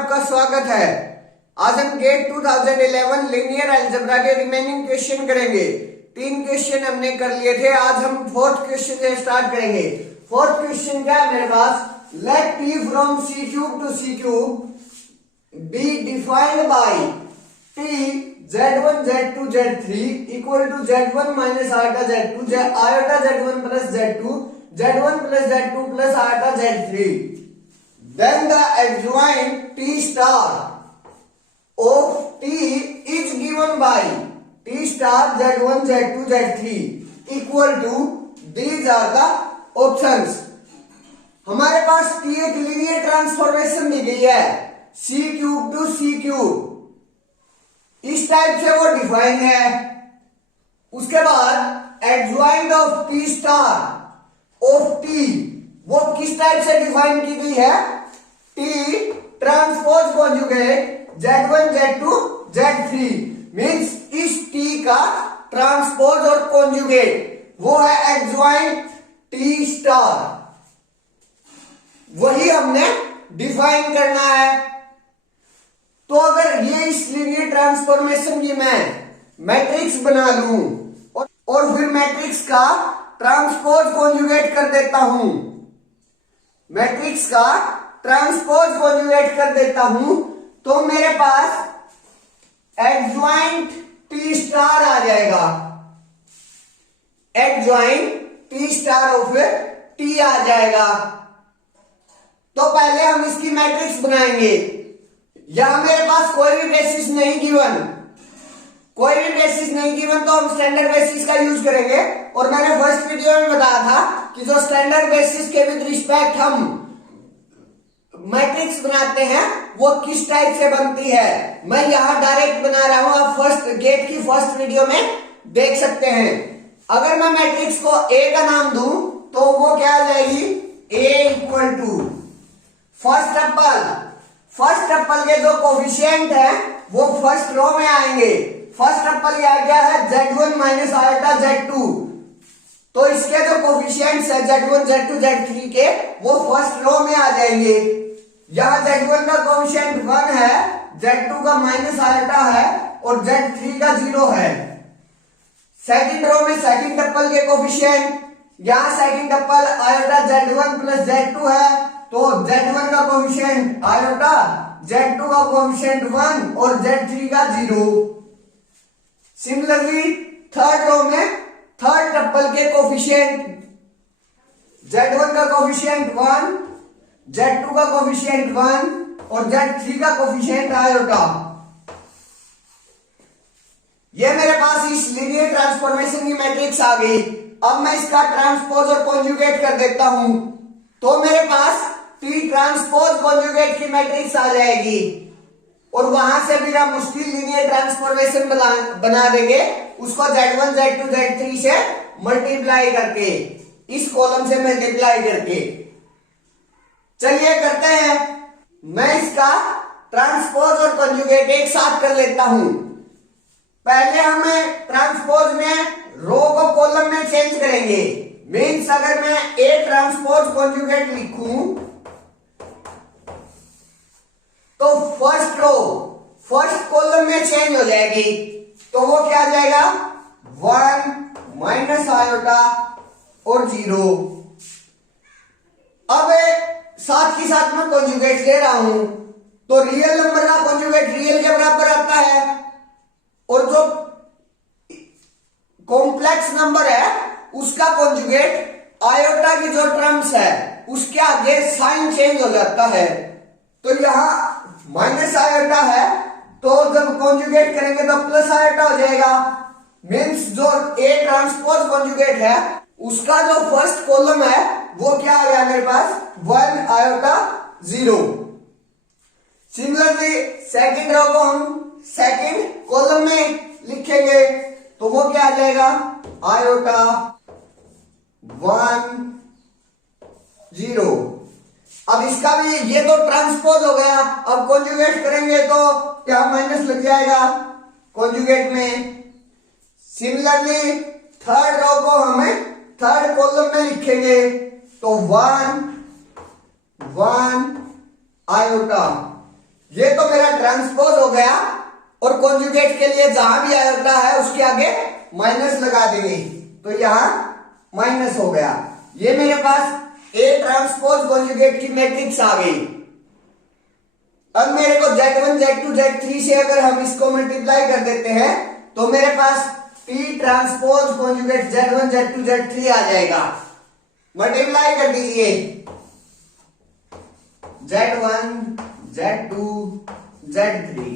आपका स्वागत है। आज हम गेट 2011 लीनियर अलजेब्रा के रिमेनिंग क्वेश्चन करेंगे। 3 क्वेश्चन हमने कर लिए थे, आज हम 4th क्वेश्चन से स्टार्ट करेंगे। 4th क्वेश्चन क्या है मेरे पास, let p from c cube to c cube be defined by t z1 z2 z3 equal to z1 minus iota z2 iota z1 plus z2 z1 plus z2 plus iota z3। Then the adjoint t star of t is given by t star z1 z2 z3 equal to these are the options। हमारे पास t एक linear transformation दी गई है c cube to c cube, इस type से वो define है। उसके बाद adjoint of t star of t वो किस टाइप से डिफाइन की गई है, t transpose conjugate z1 z2 z3 means इस t का ट्रांसपोज और कॉन्जुगेट वो है एडजॉइंट t स्टार, वही हमने डिफाइन करना है। तो अगर ये इस लीनियर ट्रांसफॉर्मेशन की मैं मैट्रिक्स बना लूं और फिर मैट्रिक्स का ट्रांसपोज कॉन्जुगेट कर देता हूं, मैट्रिक्स का ट्रांसपोज कॉन्जुगेट कर देता हूं, तो मेरे पास एडजॉइंट टी स्टार आ जाएगा, adjoint T star of T आ जाएगा। तो पहले हम इसकी मैट्रिक्स बनाएंगे। यहां मेरे पास कोई भी बेसिस नहीं गिवन, कोई भी बेसिस नहीं गिवन तो हम स्टैंडर्ड बेसिस का यूज करेंगे। और मैंने फर्स्ट वीडियो में बताया था कि जो स्टैंडर्ड बेसिस के विद रिस्पेक्ट हम मैट्रिक्स बनाते हैं वो किस टाइप से बनती है। मैं यहां डायरेक्ट बना रहा हूं, आप फर्स्ट गेट की फर्स्ट वीडियो में देख सकते हैं। अगर मैं मैट्रिक्स को ए का नाम दूं तो वो क्या आ जाएगी, A equal to first tuple, first tuple के जो कोफिशिएंट है वो फर्स्ट रो में आएंगे। फर्स्ट टपल क्या है, z1 माइनस आयोटा z2, तो इसके जो कोफिशिएंट्स है z1 z2 z3 के वो फर्स्ट रो में आ जाएंगे। यहां z1 का कोफिशिएंट 1 है, z2 का माइनस आयोटा है और z3 का 0 है। सेकंड रो में सेकंड टपल के कोफिशिएंट, यहां second tuple iota z1 plus z2 है, तो z1 का कोफिशिएंट आयोटा, z2 का कोफिशिएंट 1 और z3 का 0। सिमिलरली थर्ड रो में थर्ड टपल के कोफिशिएंट, z1 का कोफिशिएंट 1, z2 का कोफिशिएंट 1 और z3 का कोफिशिएंट आयोटा। ये मेरे पास इस लीनियर ट्रांसफॉर्मेशन की मैट्रिक्स आ गई। अब मैं इसका ट्रांसपोज और कॉन्जुगेट कर देता हूं तो मेरे पास टी ट्रांसपोज कॉन्जुगेट की मैट्रिक्स आ जाएगी और वहां से फिर हम उसकी लीनियर ट्रांसफॉर्मेशन बना देंगे, उसको z1 z2 z3 से मल्टीप्लाई करके, इस कॉलम से मल्टीप्लाई करके। चलिए करते हैं। मैं इसका ट्रांसपोज और कॉन्जुगेट एक साथ कर लेता हूं। पहले हमें ट्रांसपोज में रो को कॉलम में चेंज करेंगे। मीन्स अगर मैं ए ट्रांसपोज कॉन्जुगेट लिखूं तो फर्स्ट रो फर्स्ट कॉलम में चेंज हो जाएगी, तो वो क्या आ जाएगा, 1 माइनस आयोटा और 0। अब साथ ही साथ में कॉन्जुगेट ले रहा हूं तो रियल नंबर का कॉन्जुगेट रियल के बराबर आता है और जो कॉम्प्लेक्स नंबर है उसका कॉन्जुगेट आयोटा की जो टर्म्स है उसके आगे साइन चेंज हो जाता है। तो यहां माइनस आयोटा है तो जब कॉन्जुगेट करेंगे तो प्लस आयोटा हो जाएगा। मींस जो ए ट्रांसपोज कॉन्जुगेट है उसका जो फर्स्ट कॉलम है वो क्या आ गया मेरे पास, 1 आयोटा 0। सिमिलरली सेकंड रो को हम सेकंड कॉलम में लिखेंगे तो वो क्या आ जाएगा, आयोटा 1 0। अब इसका भी ये तो ट्रांसपोज हो गया, अब कॉन्जुगेट करेंगे तो क्या माइनस लग जाएगा कॉन्जुगेट में। सिमिलरली थर्ड रो को हमें थर्ड कॉलम में लिखेंगे तो 1 1 आयोटा ये तो मेरा ट्रांसपोज हो गया, और कॉन्जुगेट के लिए जहां भी आयोटा है उसके आगे माइनस लगा देंगे, तो यहां माइनस हो गया। ये मेरे पास ए ट्रांसपोज कॉन्जुगेट की मैट्रिक्स आ गई। अब मेरे को Z1 Z2 Z3 से अगर हम इसको मल्टीप्लाई कर देते हैं तो मेरे पास T transpose conjugate Z1 Z2 Z3 आ जाएगा। मल्टीप्लाई कर दीजिए, Z1 Z2 Z3,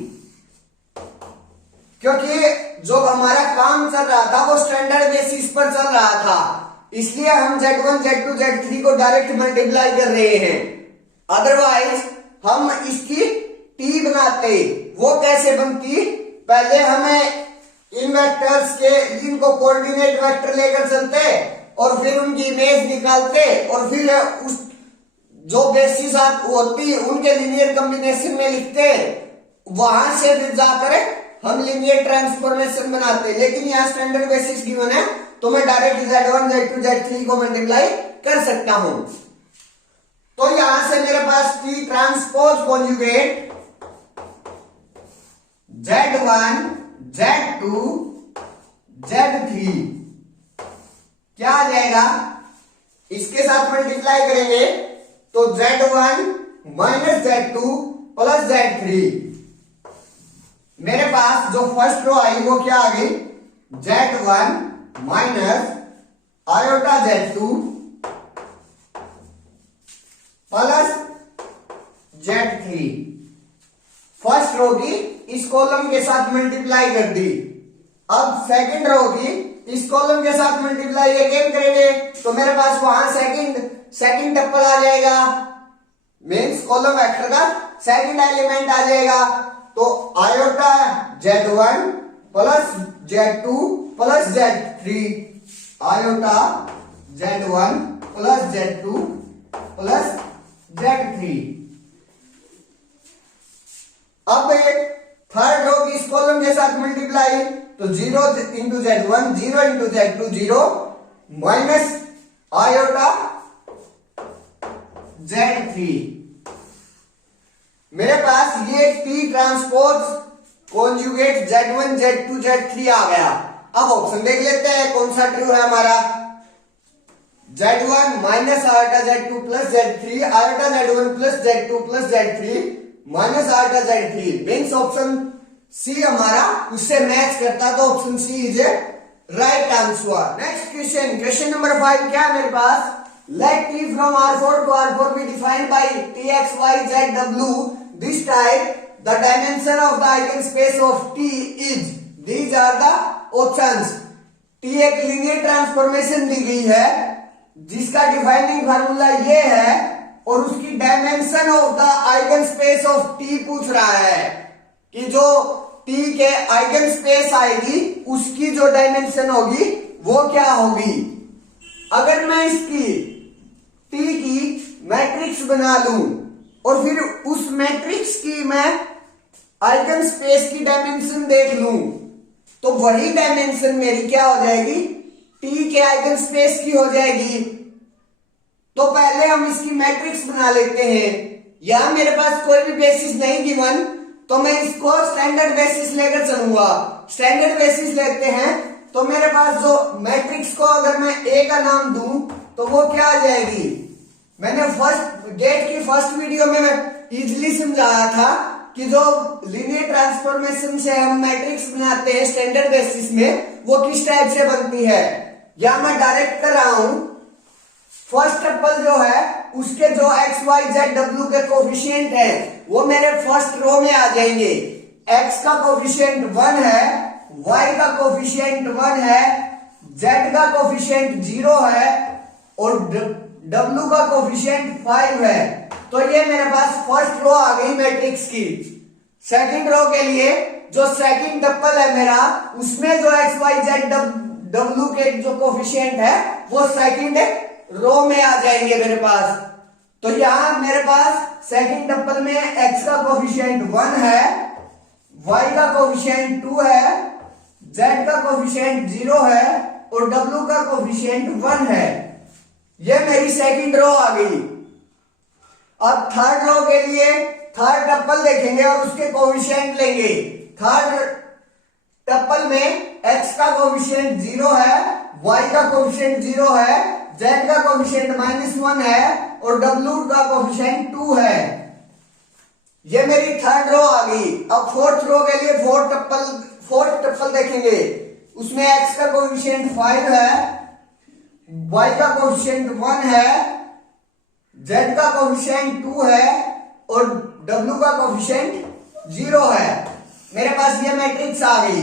क्योंकि जो हमारा काम चल रहा था वो स्टैंडर्ड बेसिस पर चल रहा था, इसलिए हम Z1 Z2 Z3 को डायरेक्ट मल्टीप्लाई कर रहे हैं। अदरवाइज हम इसकी टी बनाते, वो कैसे बनती, पहले हमें इन वेक्टर्स के इनको कोऑर्डिनेट वेक्टर लेकर चलते और फिर उनकी इमेज निकालते और फिर उस जो बेसिस होती उनके लीनियर कॉम्बिनेशन में लिखते, वहां से फिर जाकर हम लीनियर ट्रांसफॉर्मेशन बनाते। लेकिन यहाँ स्टैंडर्ड बेसिस गिवन है तो मैं डायरेक्ट Z1 Z2 Z3 को मल्टीप्लाई कर सकता हूं। तो यहां से मेरे पास T transpose conjugate Z1 Z2 Z3 क्या आ जाएगा, इसके साथ मल्टीप्लाई करेंगे तो Z1 minus Z2 plus Z3। मेरे पास जो फर्स्ट रो आई वो क्या आ गई, Z1 minus iota Z2 plus Z3। First row की इस कॉलम के साथ मल्टीप्लाई कर दी। अब सेकंड रो की इस कॉलम के साथ मल्टीप्लाई अगेन करेंगे तो मेरे पास वहां सेकंड टप्पल आ जाएगा, मीन्स कॉलम वेक्टर का सेकंड एलिमेंट आ जाएगा। तो iota Z1 plus Z2 plus Z3, iota Z1 plus Z2 plus Z3। अब थर्ड रो की इस कॉलम के साथ मल्टीप्लाई तो 0 into Z1 0 into Z2 0 minus iota Z3। मेरे पास ये T transpose conjugate Z1 Z2 Z3 आ गया। अब ऑप्शन देख लेते हैं कौन सा ट्रू है हमारा, Z1 minus iota Z2 plus Z3, iota Z1 plus Z2 plus Z3 minus iota Z3, means option C हमारा उससे मैच करता, तो option C is a right answer. Next question number 5 क्या है मेरे पास, let T from R4 to R4 be defined by T x y z w, this type the dimension of the eigenspace of T is, these are the options। T एक linear transformation दी गई है जिसका defining formula ये है और उसकी dimension of the eigen space of T पूछ रहा है कि जो टी के आइगन स्पेस आएगी उसकी जो डायमेंशन होगी वो क्या होगी। अगर मैं इसकी टी की मैट्रिक्स बना लूं और फिर उस मैट्रिक्स की मैं आइगन स्पेस की डायमेंशन देख लूं तो वही डायमेंशन मेरी क्या हो जाएगी, टी के आइगन स्पेस की हो जाएगी। तो पहले हम इसकी मैट्रिक्स बना लेते हैं। यहां मेरे पास कोई भी बेसिस नहीं गिवन तो मैं इसको स्टैंडर्ड बेसिस लेकर चलूंगा। स्टैंडर्ड बेसिस लेते हैं तो मेरे पास जो मैट्रिक्स को अगर मैं ए का नाम दूं तो वो क्या आ जाएगी। मैंने गेट की फर्स्ट वीडियो में इजीली समझाया था कि जो लीनियर ट्रांसफॉर्मेशन से हम मैट्रिक्स बनाते हैं स्टैंडर्ड बेसिस में वो किस टाइप से बनती है। या मैं डायरेक्ट कर रहा हूं, फर्स्ट टप्पल जो है उसके जो एक्स वाई जेड डब्ल्यू के कोफिशिएंट है वो मेरे फर्स्ट रो में आ जाएंगे। एक्स का कोफिशिएंट 1 है, वाई का कोफिशिएंट 1 है, जेड का कोफिशिएंट 0 है और डब्ल्यू का कोफिशिएंट 5 है। तो ये मेरे पास फर्स्ट रो आ गई मैट्रिक्स की। सेकंड रो के लिए जो सेकंड टप्पल है मेरा उसमें जो एक्स वाई जेड डब्ल्यू के जो कोफिशिएंट है वो सेकंड रो में आ जाएंगे मेरे पास। तो यहां मेरे पास सेकंड टप्पल में x का कोफिशिएंट 1 है, y का कोफिशिएंट 2 है, z का कोफिशिएंट 0 है और w का कोफिशिएंट 1 है। ये मेरी सेकंड रो आ गई। अब थर्ड रो के लिए थर्ड टप्पल देखेंगे और उसके कोएफिशिएंट लेंगे। थर्ड टप्पल में x का कोएफिशिएंट 0 है, y का कोएफिशिएंट 0 है, z का कोएफिशिएंट -1 है और w का कोएफिशिएंट 2 है। ये मेरी थर्ड रो आ गई। अब फोर्थ रो के लिए फोर्थ टप्पल देखेंगे, उसमें x का कोएफिशिएंट 5 है, y का कोएफिशिएंट 1 है, z का कोएफिशिएंट 2 है और w का कोएफिशिएंट 0 है। मेरे पास ये मैट्रिक्स आ गई।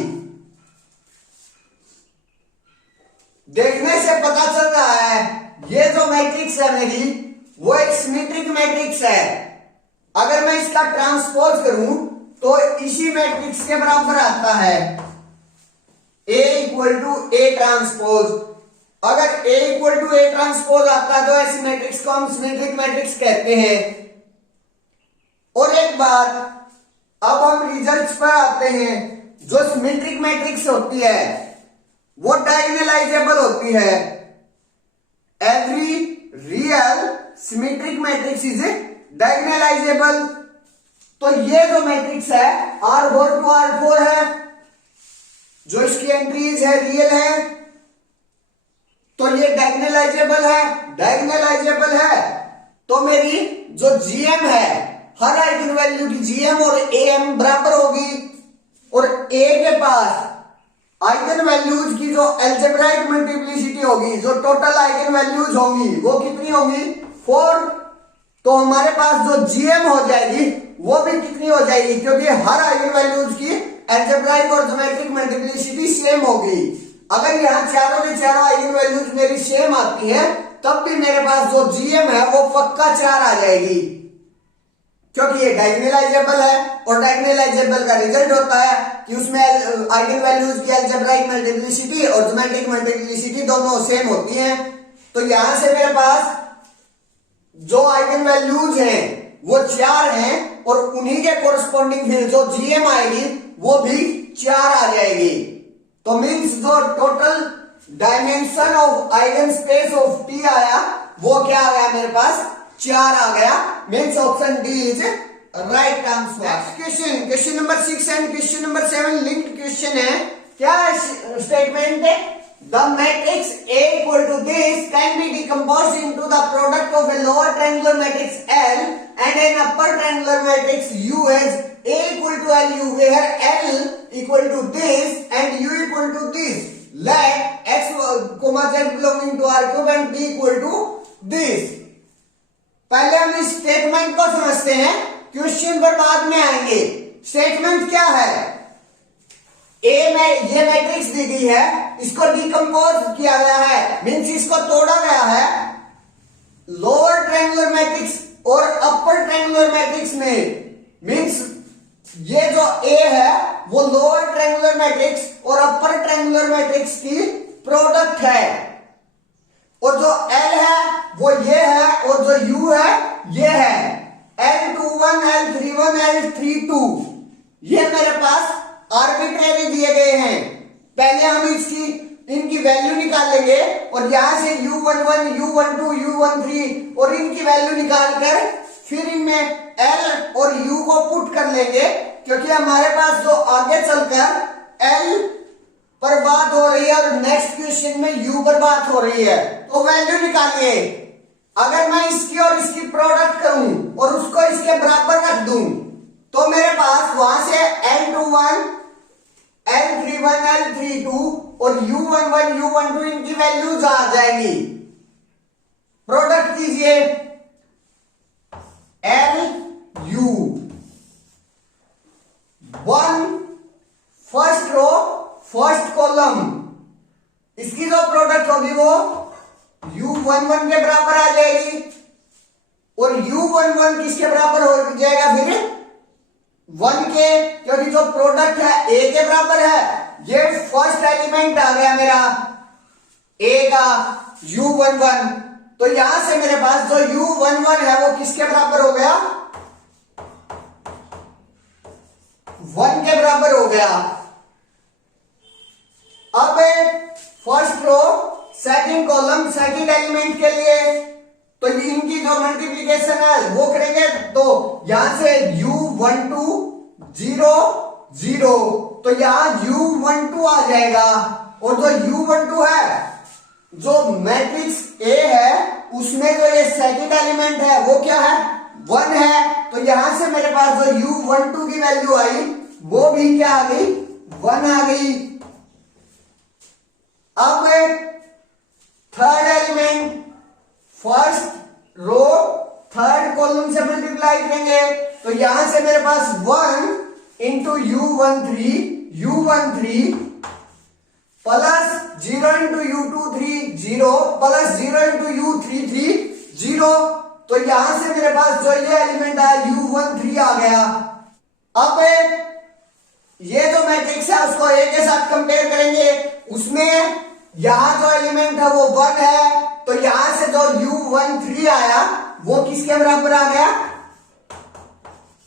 देखने से पता चल रहा है ये जो मैट्रिक्स है मेरी वो एक सिमेट्रिक मैट्रिक्स है। अगर मैं इसका ट्रांसपोज करूं तो इसी मैट्रिक्स के बराबर आता है, A equal to A transpose. अगर A equal to A transpose आता है तो ऐसी मैट्रिक्स को हम सिमेट्रिक मैट्रिक्स कहते हैं। और एक बात, अब हम रिजल्ट्स पर आते हैं। जो सिमेट्रिक मैट्रिक्स होती है वो डायगोनलाइजेबल होती है। Every real symmetric matrix is diagonalisable. तो ये जो मैट्रिक्स है R4 टू R4 है, जो इसकी एंट्रीज है रियल है, तो ये डायगोनलाइजेबल है। डायगोनलाइजेबल है तो मेरी जो GM है, हर आइगन वैल्यू की GM और AM बराबर होगी और A के पास आइगन वैल्यूज की जो अलजेब्राइक मल्टीप्लिसिटी होगी, जो टोटल आइगन वैल्यूज होंगी वो कितनी होंगी? 4। तो हमारे पास जो GM हो जाएगी वो भी कितनी हो जाएगी, क्योंकि हर आइगन वैल्यूज की अलजेब्राइक और ज्योमेट्रिक मल्टीप्लिसिटी सेम होगी। अगर यहाँ चारों के चारों आइगन वैल्यूज मेरी सेम आती है तब भी मेरे पास जो GM है वो पक्का 4 आ जाएगी, क्योंकि ये डायगोनलाइजेबल है। और डायगोनलाइजेबल का रिजल्ट होता है कि उसमें आइगन वैल्यूज की अलजेब्राइक मल्टीप्लिसिटी और ज्योमेट्रिक मल्टीप्लिसिटी दोनों सेम होती हैं। तो यहां से मेरे पास जो आइगन वैल्यूज हैं वो 4 हैं और उन्हीं के कोरस्पॉन्डिंग फिर जो GM आएगी वो भी 4 आ जाएगी। तो मीन्स जो total dimension of eigen space of T आया वो क्या आ गया मेरे पास? 4 आ गया। Means option D is right answer. Question number 6 and question number 7 linked question है। क्या स्टेटमेंट है? The matrix A equal to this can be decomposed into the product of a lower triangular matrix L and an upper triangular matrix U as A equal to LU, where L equal to this and U equal to this. Let x, z belonging to R cube and B equal to this. पहले हम इस statement को समझते हैं, question पर बाद में आएंगे। स्टेटमेंट क्या है? ए में ये मैट्रिक्स दी गई है, इसको डिकम्पोज किया गया है, मींस इसको तोड़ा गया है लोअर ट्रायंगुलर मैट्रिक्स और अपर ट्रायंगुलर मैट्रिक्स में। मींस ये जो ए है वो लोअर ट्रायंगुलर मैट्रिक्स और अपर ट्रायंगुलर मैट्रिक्स की प्रोडक्ट है, और जो L है वो ये है और जो U है ये है। L21, L31, L32 ये मेरे पास आर्बिट्रेरी दिए गए हैं। पहले हम इनकी वैल्यू निकालेंगे और यहां से U11, U12, U13 और इनकी वैल्यू निकालकर फिर इनमें L और U को पुट कर लेंगे, क्योंकि हमारे पास जो आगे चलकर L पर बात हो रही है और नेक्स्ट क्वेश्चन में U पर बात हो रही है। तो वैल्यू निकालिए। अगर मैं इसकी और इसकी प्रोडक्ट करूं और उसको इसके बराबर रख दूं तो मेरे पास वहां से L21, L31, L32 और U11, U12 इनकी वैल्यूज आ जाएंगी। प्रोडक्ट कीजिए L U 1 first row first column, इसकी जो प्रोडक्ट होगी वो U11 के बराबर आ जाएगी और U11 किसके बराबर हो जाएगा? फिर 1 के, क्योंकि जो प्रोडक्ट है A के बराबर है। ये फर्स्ट एलिमेंट आ गया मेरा A का U11, तो यहां से मेरे पास जो U11 है वो किसके बराबर हो गया? 1 के बराबर हो गया। अब first row second column second element के लिए, तो इनकी जो मल्टीप्लीकेशन है वो करेंगे, तो यहां से U12 0 0, तो यहां U12 आ जाएगा। और जो U12 है, जो मैट्रिक्स A है उसमें जो ये सेकंड एलिमेंट है वो क्या है, 1 है। तो यहां से मेरे पास जो U12 की वैल्यू आई वो भी क्या आ गई, 1 आ गई। अब third element first row third column से मल्टीप्लाई करेंगे, तो यहां से मेरे पास 1 into U13 plus 0 into U23 0 plus 0 into U33 0, तो यहां से मेरे पास जो ये एलिमेंट है U13 आ गया। अब ये जो मैट्रिक्स है उसको A के साथ कंपेयर करेंगे, उसमें यहां जो एलिमेंट है वो 1 है, तो यहां से जो U13 आया वो किसके बराबर आ गया,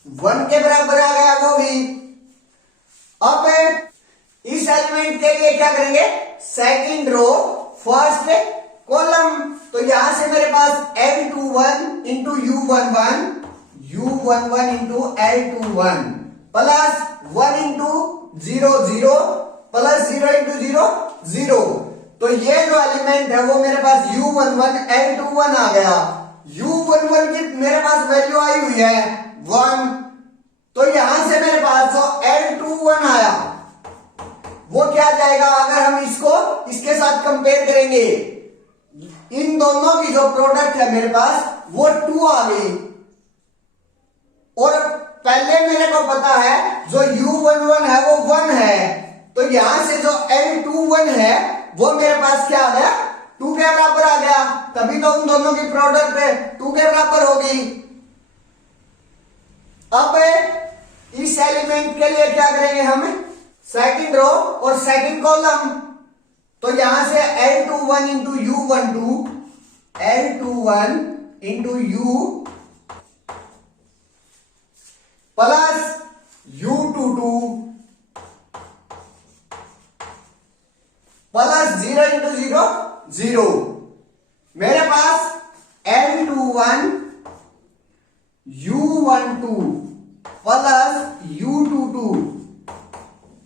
1 के बराबर आ गया वो भी। अब इस एलिमेंट के लिए क्या करेंगे, सेकंड रो फर्स्ट कॉलम, तो यहां से मेरे पास L21 into U11 into L21 plus 1 into 0 0 plus 0 into 0 0, तो ये जो एलिमेंट है वो मेरे पास U11 L21 आ गया। U11 की मेरे पास वैल्यू आई हुई है 1, तो यहां से मेरे पास जो L21 आया वो क्या जाएगा, अगर हम इसको इसके साथ कंपेयर करेंगे, इन दोनों की जो प्रोडक्ट है मेरे पास वो 2 आ गई। और पहले मेरे को पता है जो U11 है वो 1 है, तो यहां से जो L21 है वो मेरे पास क्या आ गया, 2 के बराबर आ गया, तभी तो उन दोनों की प्रोडक्ट 2 के बराबर होगी। अब इस एलिमेंट के लिए क्या करेंगे हम, सेकंड रो और सेकंड कॉलम, तो यहां से L21 into U12 L21 into U plus U22 plus 0 into 0 0, मेरे पास L21 U12 plus U22,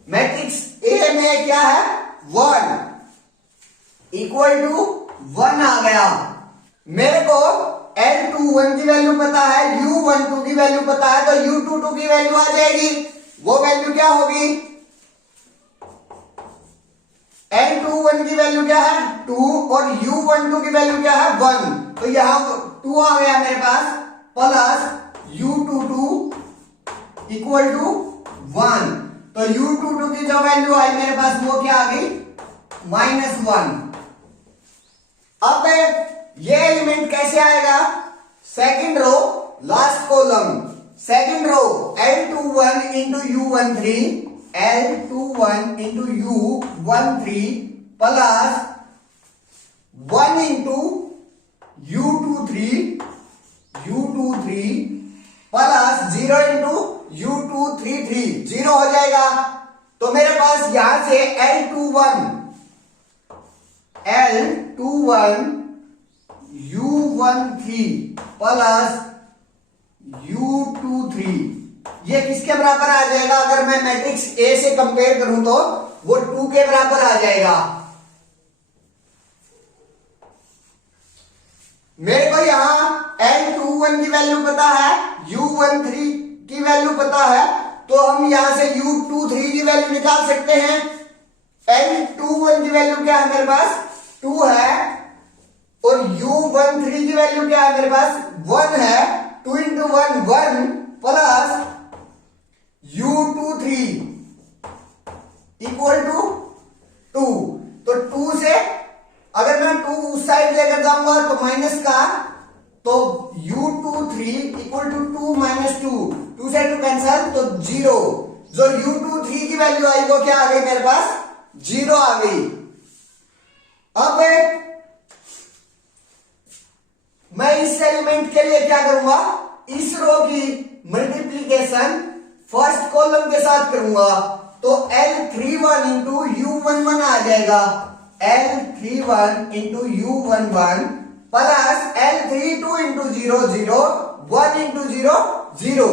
matrix A में क्या है 1 इक्वल टू 1 आ गया। मेरे को L21 की वैल्यू पता है, U12 की वैल्यू पता है, तो U22 की वैल्यू आ जाएगी। वो वैल्यू क्या होगी, L21 की वैल्यू क्या है 2 और U12 की वैल्यू क्या है 1, तो यहां 2 आ गया मेरे पास, प्लस U22 इक्वल टू 1, तो U22 की जो वैल्यू आई मेरे पास वो क्या आ गई, -1। अब ये एलिमेंट कैसे आएगा, second row last column, second row L21 into U13 L21 into U13 plus 1 into U23 plus 0 into U233 0 हो जाएगा। तो मेरे पास यहां से L21 U13 प्लस U23 ये किसके बराबर आ जाएगा, अगर मैं मैट्रिक्स A से कंपेयर करूं तो वो 2 के बराबर आ जाएगा। मेरे को यहां L21 की वैल्यू पता है, U13 की वैल्यू पता है, तो हम यहां से U23 की वैल्यू निकाल सकते हैं। L21 की वैल्यू क्या है मेरे पास 2 है, और U13 की वैल्यू क्या है मेरे पास 1 है, 2 into 1 1 plus U23 equal to 2, तो 2 से अगर मैं 2 उस साइड लेकर जाऊंगा तो माइनस का, तो U23 इक्वल टू 2 माइनस 2 से 2 कैंसल, तो 0, जो U23 की वैल्यू आई वो क्या आ गई मेरे पास 0 आ गई। अब मैं इस एलिमेंट के लिए क्या करूंगा, इस रो की मल्टीप्लीकेशन फर्स्ट कॉलम के साथ करूंगा, तो L31 इंटू U11 आ जाएगा, L31 into U11 plus L32 into 0 0 1 into 0 0।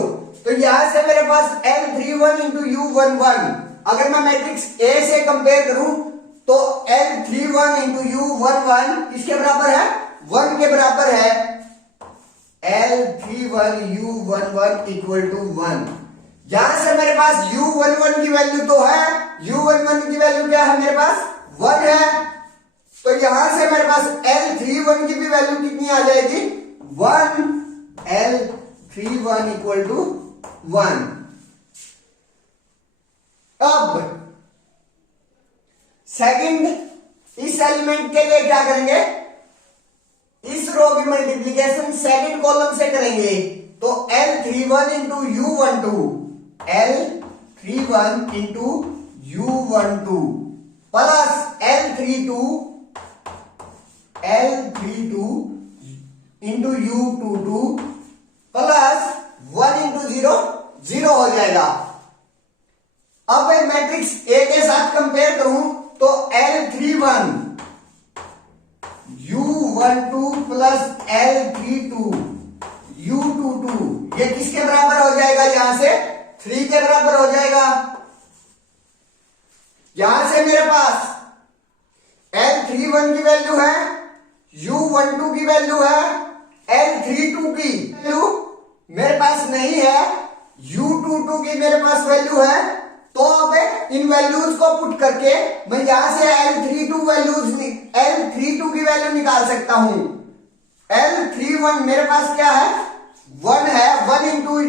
तो यहां से मेरे पास L31 इंटू U11, अगर मैं मैट्रिक्स A से कंपेयर करूं तो L31 इंटू U11 किसके बराबर है? 1 के बराबर है। L31 U11 equal to 1। यहां से मेरे पास U11 की वैल्यू तो है, U11 की वैल्यू क्या है मेरे पास? 1 है। तो यहां से मेरे पास L31 की भी वैल्यू कितनी आ जाएगी? 1। L31 equal to 1। अब सेकंड, इस एलिमेंट के लिए क्या करेंगे? इस रो की मल्टीप्लीकेशन सेकंड कॉलम से करेंगे। तो L31 into U12, L31 into U12 plus L32 into U22 plus 1 into 0 0 हो जाएगा। अब मैं मैट्रिक्स A के साथ कंपेयर करूं तो L31 U12 plus L32 U22 ये किसके बराबर हो जाएगा? यहां से 3 के बराबर हो जाएगा। यहां से मेरे पास L31 की वैल्यू है, U12 की वैल्यू है, L32 की वैल्यू मेरे पास नहीं है, U22 की मेरे पास वैल्यू है। तो अब इन वैल्यूज को पुट करके मैं यहां से L32 की वैल्यू निकाल सकता हूं। L31 मेरे पास क्या है? 1 है, 1 इंटू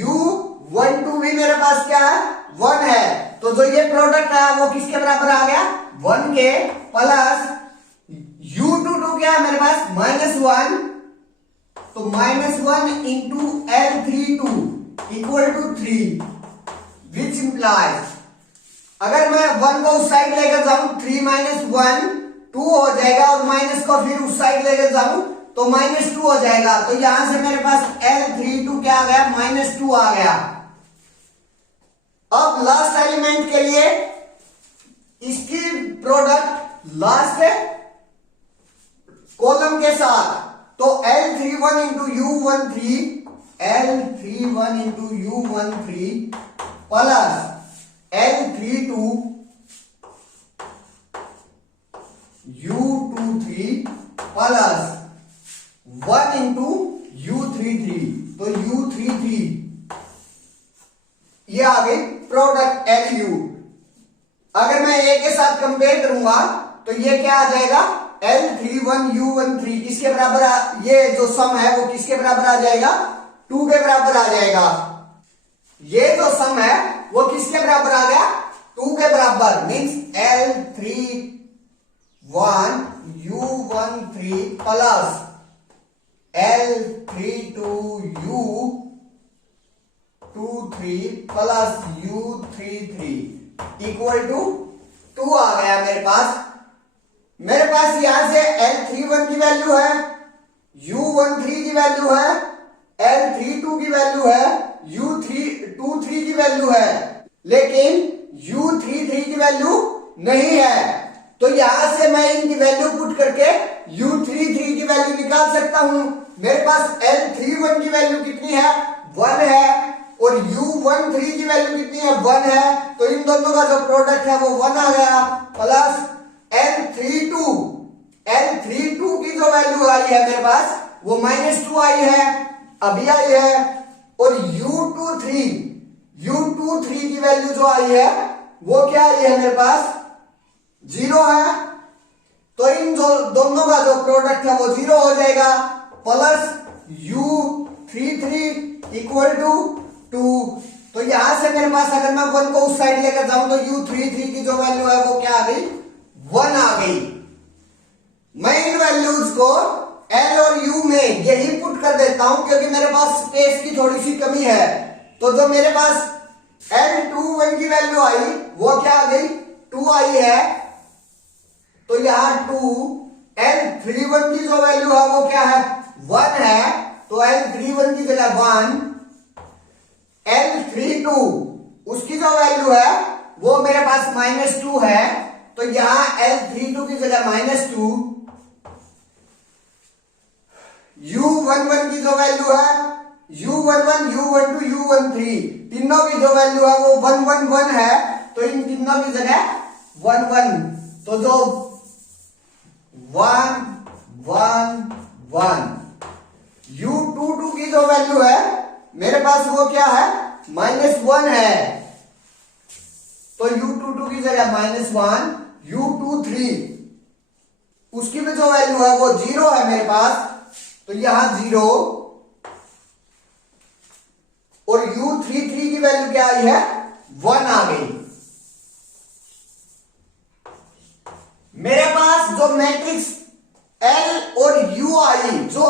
U12 भी मेरे पास क्या है? 1 है। तो जो ये प्रोडक्ट है वो किसके बराबर आ गया? 1 के। प्लस U22 क्या है मेरे पास? -1। तो -1 इंटू L32 equal to 3, which implies अगर मैं 1 को उस साइड लेकर जाऊं 3 माइनस 1 2 हो जाएगा, और माइनस को फिर उस साइड लेकर जाऊं तो -2 हो जाएगा। तो यहां से मेरे पास L32 क्या आ गया? -2 आ गया। अब लास्ट एलिमेंट के लिए इसकी प्रोडक्ट लास्ट कॉलम के साथ, तो L31 into U13 L31 into U13 plus L32 U23 plus 1 into U33। तो U33 ये आ गई प्रोडक्ट LU। अगर मैं A के साथ कंपेयर करूंगा तो ये क्या आ जाएगा? L31 U13 किसके बराबर ये जो सम है वो किसके बराबर आ जाएगा? 2 के बराबर आ जाएगा। ये जो सम है वो किसके बराबर आ गया? 2 के बराबर। Means L31 U13 plus L32 U23 plus U33 equal to 2 आ गया मेरे पास। मेरे पास यहां से L31 की वैल्यू है, U13 की वैल्यू है, L32 की वैल्यू है, U23 की वैल्यू है, लेकिन U33 की वैल्यू नहीं है। तो यहां से मैं इनकी वैल्यू पुट करके U33 की वैल्यू निकाल सकता हूं। मेरे पास L31 की वैल्यू कितनी है? 1 है, और U13 की वैल्यू कितनी है? 1 है। तो इन दोनों का जो प्रोडक्ट है वो 1 आ गया। प्लस L32 की जो वैल्यू आई है मेरे पास वो -2 आई है, अभी आई है। और U23 की वैल्यू जो आई है वो क्या आई है मेरे पास? 0 है। तो इन जो दोनों का जो प्रोडक्ट है वो 0 हो जाएगा। Plus U33 equal to 2। तो यहां से मेरे पास अगर मैं 1 को उस साइड लेकर जाऊं तो U33 की जो वैल्यू है वो क्या आ गई? 1 आ गई। मैं इन वैल्यूज को L और U में यही पुट कर देता हूं क्योंकि मेरे पास स्पेस की थोड़ी सी कमी है। तो जो मेरे पास L21 की वैल्यू आई वो क्या आ गई? 2 आई है। तो यहां 2, L31 की जो वैल्यू है वो क्या है? 1 है। तो L31 की जगह 1, L32 उसकी जो वैल्यू है वो मेरे पास -2 है। तो यहां L32 की जगह -2, U11 की जो वैल्यू है U11, U12, U13 तीनों की जो वैल्यू है वो 111 है, तो इन तीनों की जगह 11, तो जो 1 1 1 U22 की जो वैल्यू है मेरे पास वो क्या है -1 है, तो U22 की जगह -1, U23 उसकी भी जो वैल्यू है वो 0 है मेरे पास, तो यहां 0, और U33 की वैल्यू क्या आई है 1 आ गई। मेरे पास जो मैट्रिक्स L और U आई, जो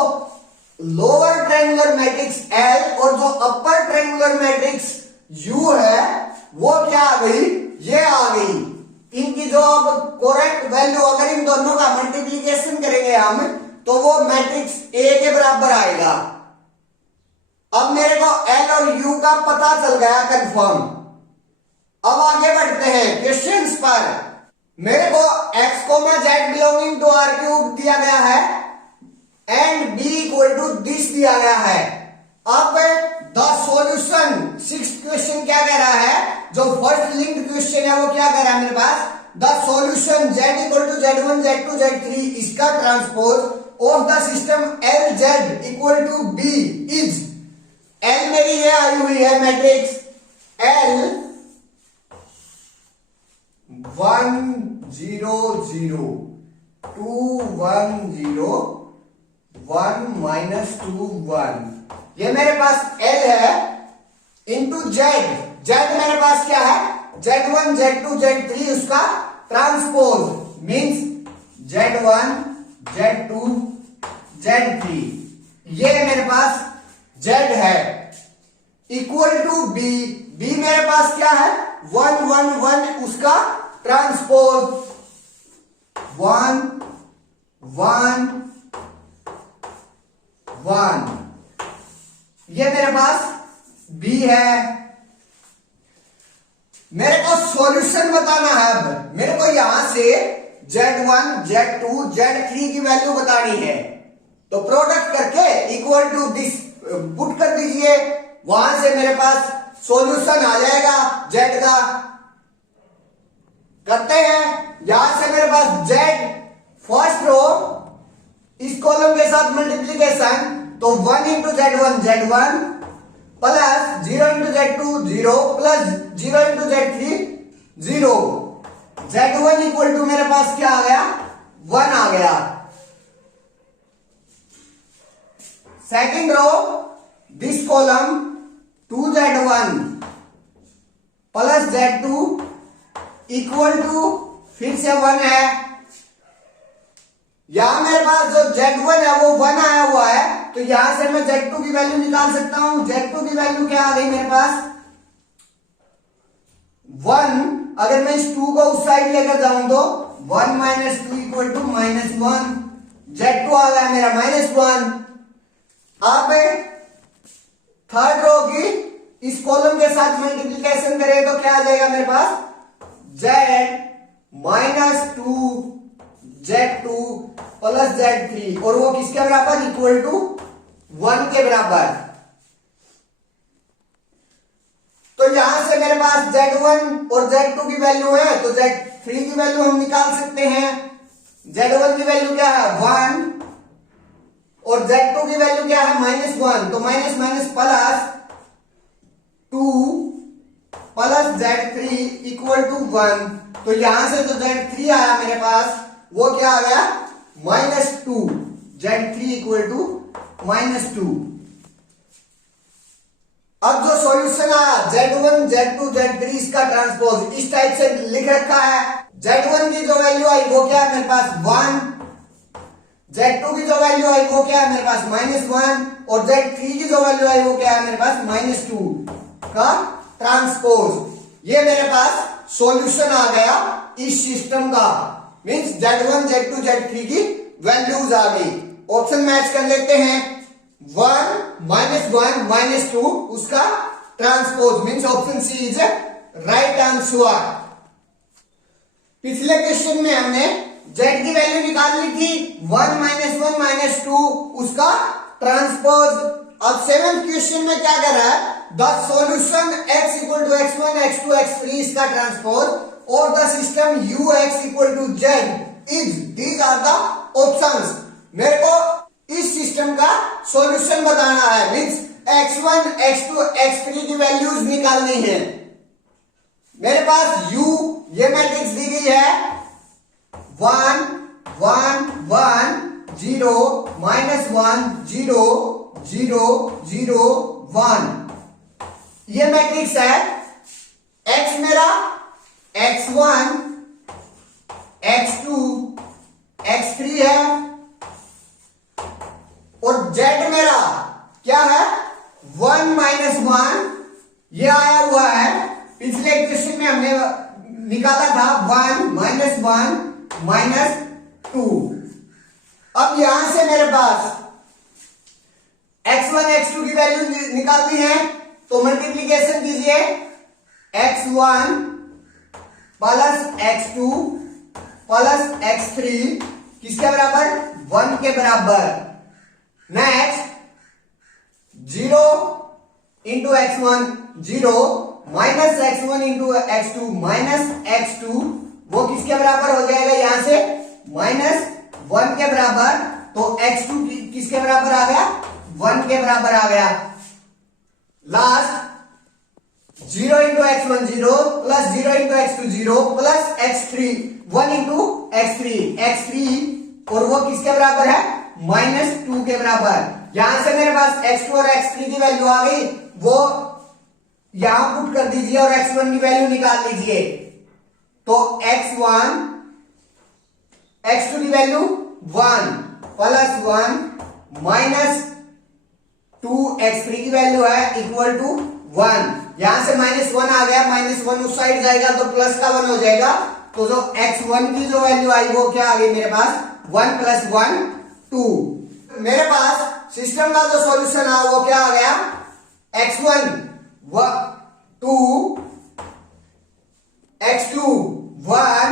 लोअर ट्रायंगुलर मैट्रिक्स L और जो अपर ट्रायंगुलर मैट्रिक्स U है वो क्या आ गई, ये आ गई। इनकी जो अब करेक्ट वैल्यू, अगर इन दोनों का मल्टीप्लीकेशन करेंगे हम, तो वो मैट्रिक्स A के बराबर आएगा। अब मेरे को L और U का पता चल गया कंफर्म। अब आगे बढ़ते हैं क्वेश्चंस पर। मेरे को x, z belonging to R³ दिया गया है and b equal to this दिया गया है। अब द सॉल्यूशन 6th क्वेश्चन क्या कह रहा है, जो फर्स्ट लिंक्ड क्वेश्चन है वो क्या कह रहा है मेरे पास, the solution z equal to z1 z2 z3 इसका transpose of the system LZ equal to b is, L मेरी ये आई हुई है मैट्रिक्स L 1 0 0 2 1 0 1 -2 1, ये मेरे पास L है इंटू Z मेरे पास क्या है Z1 Z2 Z3 उसका transpose means Z1 Z2 Z3, ये मेरे पास Z है इक्वल टू B मेरे पास क्या है 1 1 1 उसका ट्रांसपोज 1 1 1, ये मेरे पास B है। मेरे को सॉल्यूशन बताना है। अब मेरे को यहां से Z1 Z2 Z3 की वैल्यू बतानी है, तो प्रोडक्ट करके इक्वल टू दिस पुट कर दीजिए, वहां से मेरे पास सॉल्यूशन आ जाएगा Z का। करते हैं, यहां से मेरे पास Z फर्स्ट रो इस कॉलम के साथ मल्टीप्लीकेशन, तो 1 into Z1 Z1 plus 0 into Z2 0 plus 0 into Z3 0, Z1 equal to मेरे पास क्या आ गया 1 आ गया। Second row this column 2Z1 plus Z2 equal to फिर से 1 है। यहां मेरे पास जो Z1 है वो 1 आया हुआ है, तो यहां से मैं Z2 की वैल्यू निकाल सकता हूं। Z2 की वैल्यू क्या आ गई मेरे पास 1, अगर मैं इस 2 को उस साइड लेकर जाऊं तो 1 - 2 इक्वल टू -1, Z2 आ गया मेरा -1। अब थर्ड रो की इस कॉलम के साथ मल्टीप्लीकेशन करें तो क्या आ जाएगा मेरे पास Z -2 Z2 प्लस Z3, और वो किसके बराबर इक्वल टू 1 के बराबर। तो यहां से मेरे पास Z1 और Z2 की वैल्यू है, तो Z3 की वैल्यू हम निकाल सकते हैं। Z1 की वैल्यू क्या है 1 और Z2 की वैल्यू क्या है -1, तो minus minus plus 2 plus Z3 equal to 1, तो यहां से जो Z3 आया मेरे पास वो क्या आ गया -2, Z3 इक्वल टू -2। अब जो सॉल्यूशन आया Z1 Z2 Z3 इसका ट्रांसपोज इस टाइप से लिख रखा है। Z1 की जो वैल्यू आई वो क्या है मेरे पास 1, Z2 की जो वैल्यू आई वो क्या है मेरे पास -1, और Z3 की जो वैल्यू आई वो क्या है मेरे पास -2 का ट्रांसपोज। ये मेरे पास सॉल्यूशन आ गया इस सिस्टम का, मींस Z1 Z2 Z3 की वैल्यूज आ गई। ऑप्शन मैच कर लेते हैं, 1 -1 -2 उसका transpose, means option C is right answer. पिछले क्वेश्चन में हमने Z की वैल्यू निकाल ली थी 1 -1 -2 उसका ट्रांसपोज। अब सेवेंथ क्वेश्चन में क्या कर रहा है, the solution x equal to x1 x2 x3 इसका ट्रांसपोज और the system ux equal to z is, these are the options. मेरे को इस सिस्टम का सॉल्यूशन बताना है, मींस x1 x2 x3 की वैल्यूज निकालनी है। मेरे पास u ये मैट्रिक्स दी गई है 1 1 1 0 -1 0 0 0 1 ये मैट्रिक्स है। x मेरा x1 x2 x3 है और z मेरा क्या है 1 -1 ये आया हुआ है। पिछले क्वेश्चन में हमने निकाला था 1 -1 -2। अब यहां से मेरे पास x1 x2 की वैल्यू निकालनी है तो मल्टीप्लीकेशन कीजिए, x1 plus x2 plus x3 किसके बराबर 1 के बराबर। Next 0 into x1 0 minus x1 into x2 minus x2 वो किसके बराबर हो जाएगा, यहां से -1 के बराबर। तो x2 किसके बराबर आ गया 1 के बराबर आ गया। Last 0 into x1 0 plus 0 into x2 0 plus x3 1 into x3 और वो किसके बराबर है -2 के बराबर। यहां से मेरे पास x2 और x3 की वैल्यू आ गई, वो यहां पुट कर दीजिए और x1 की वैल्यू निकाल लीजिए। तो x1 x2 की वैल्यू 1 प्लस 1 -2 x3 की वैल्यू है इक्वल टू 1। यहां से -1 आ गया, -1 उस साइड जाएगा तो प्लस का 1 हो जाएगा। तो जो x1 की जो वैल्यू आई वो क्या आ गई मेरे पास 1 + 1 2। मेरे पास सिस्टम का जो सॉल्यूशन है वो क्या आ गया x1 2 x2 1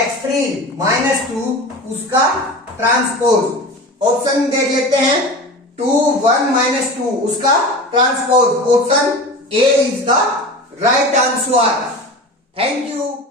x3 -2 उसका ट्रांसपोज। ऑप्शन देख लेते हैं 2 1 -2 उसका transpose. Option A is the right answer. Thank you.